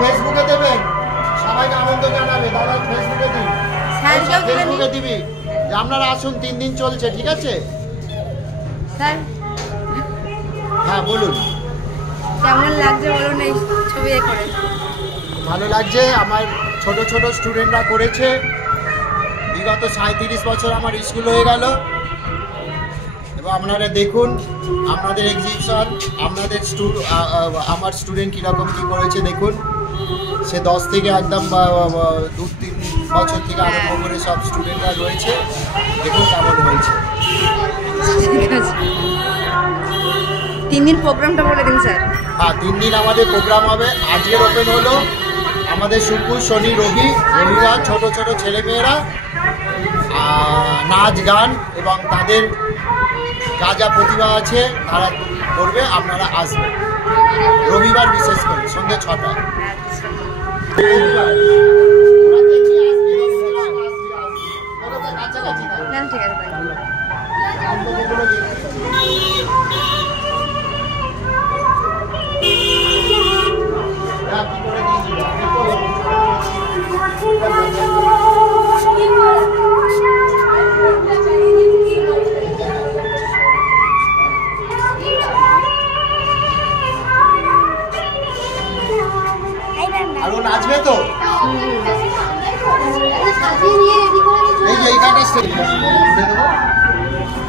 ফেসবুকে দেবেন, সবাইকে আনন্দ জানাবে। দাদা ফেসবুকে দিন, ফেসবুকে দিবি যে আপনারা আসুন, 3 দিন চলছে, ঠিক আছে স্যার? হ্যাঁ বলুন, কেমন লাগছে বলুন এই ছবি করে? ভালো লাগছে। আমার ছোট ছোট স্টুডেন্টরা করেছে। বিগত 37 বছর আমার স্কুল হয়ে গেল এবং আপনারা দেখুন আপনাদের এক্সিবিশন, আপনাদের আমার স্টুডেন্ট কীরকম কী করেছে দেখুন। সে 10 থেকে একদম 2-3 বছর থেকে আরম্ভ করে সব স্টুডেন্টরা রয়েছে। দেখুন কেমন হয়েছে। 3 দিন প্রোগ্রামটা বলে দিন স্যার। হ্যাঁ, 3 দিন আমাদের প্রোগ্রাম হবে। আজকের ওপেন হলো, আমাদের শুক্র শনি রবিবার ছোট ছোট ছেলেমেয়েরা নাচ গান এবং তাদের যা যা প্রতিভা আছে তারা করবে। আপনারা আসবেন রবিবার বিশেষ করে সন্ধ্যে 6টায়। ঠিক আছে। আর ও নাচবে তো, এই যে এইখানটা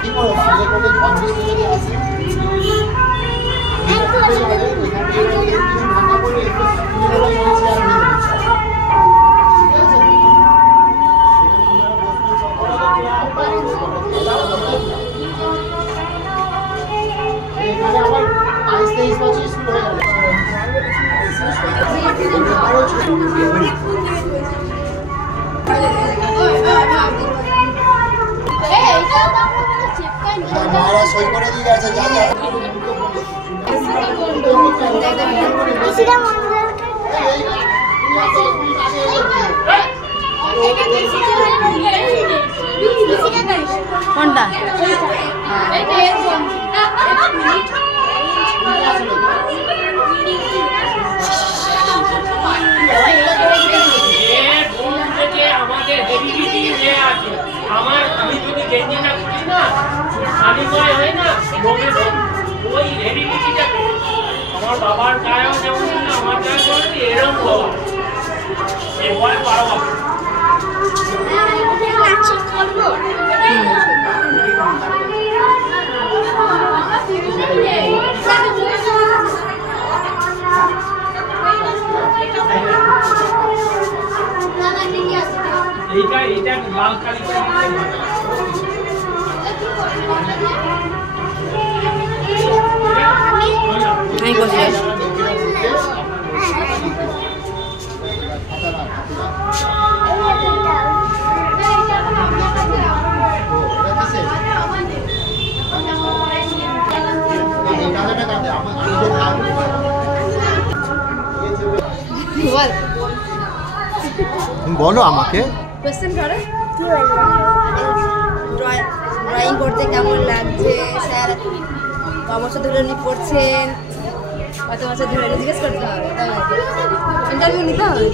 কি করো ভালো করে ঝড় বৃষ্টি যদি আসে আমার 22-23 বছর স্কুল হয়ে গেল। মারা সই করে দিয়ে গেছে। যা যা কোনটা? আমাদের হেরিডিটি আছে। আমার আমি যদি গেঞ্জি না করি না, আমি হয় না ওই হেরিডিটিটা আমার বাবার গায়েও যেমন না, আমার গায়ে বলছি এরকম হওয়া এ ভয় পাওয়া। এইটা লাল কালি করে বলো আমাকে। কোশ্চেন করো। কি বলবো? ড্রয়িং করতে কেমন লাগছে স্যার? ক বছর ধরে উনি পড়ছেন, কত বছর ধরে জিজ্ঞেস করতে হবে, ইন্টারভিউ নিতে হবে।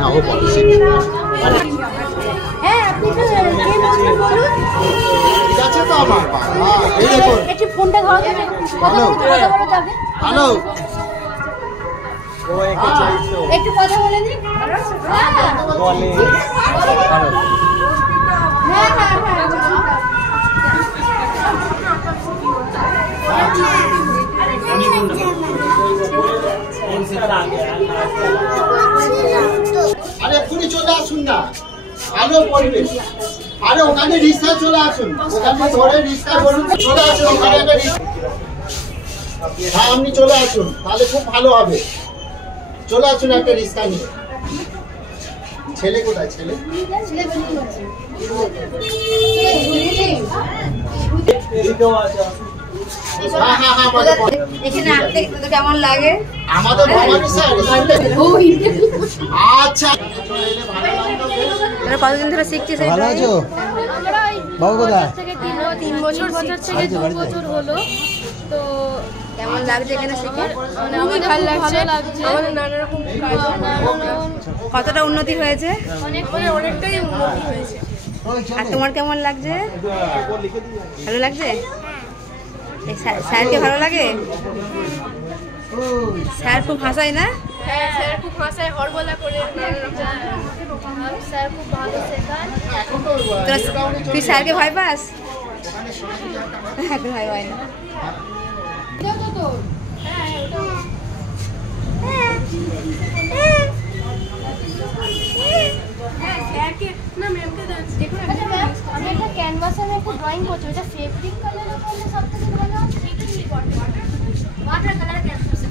না ও পলিসি। হ্যাঁ আপনি তো কে বলছেন বলুন। ঠিক আছে তো আমার এই দেখুন একটু ফোনটা ধরো। হ্যালো হ্যালো, ও একে চাইছো একটু কথা বলে দিন। বলে হ্যাঁ হ্যাঁ হ্যাঁ। না, ভালো পরিবেশ। আরে ওখানে রিক্সা চলে আসুন, ওখানে ধরে রিক্সা বলুন চলে আসুন, ওখানে একটা রিক্সা। হ্যাঁ আপনি চলে আসুন, তাহলে খুব ভালো হবে। চলে আসুন একটা রিক্সা নিয়ে। ছেলে কোথায় ছেলে? হ্যাঁ হ্যাঁ হ্যাঁ এখানে আসতে তোদের কেমন লাগে? আমাদের ভবানী স্যার। আচ্ছা চলে এলে ভালো লাগতো। তোরা কতদিন ধরে শিখছিস? ভালো আছো? বাবু কোথায়? থেকে 3 বছর থেকে 2 বছর হলো। তো কেমন লাগছে এখানে শিখে? খুবই ভালো লাগছে। আমাদের নানা রকম কতটা উন্নতি হয়েছে? অনেকটাই উন্নতি হয়েছে। আর তোমার কেমন লাগছে? ভালো লাগছে? এই স্যারকে ভালো লাগে? স্যার খুব হাসায় না? হ্যাঁ, স্যার খুব ভাষায় হরবলা করে নানা রকম। স্যার খুব ভালো শেখান। তুই স্যারকে ভয় পাস? এখন ভয় পাই না। আমি একটা ক্যানভাসে আমি একটা ড্রয়িং করছি, ওটা ফেব্রিক কালারে করলে সব থেকে ভালো হয়। ওয়াটার কালার ক্যানভাসে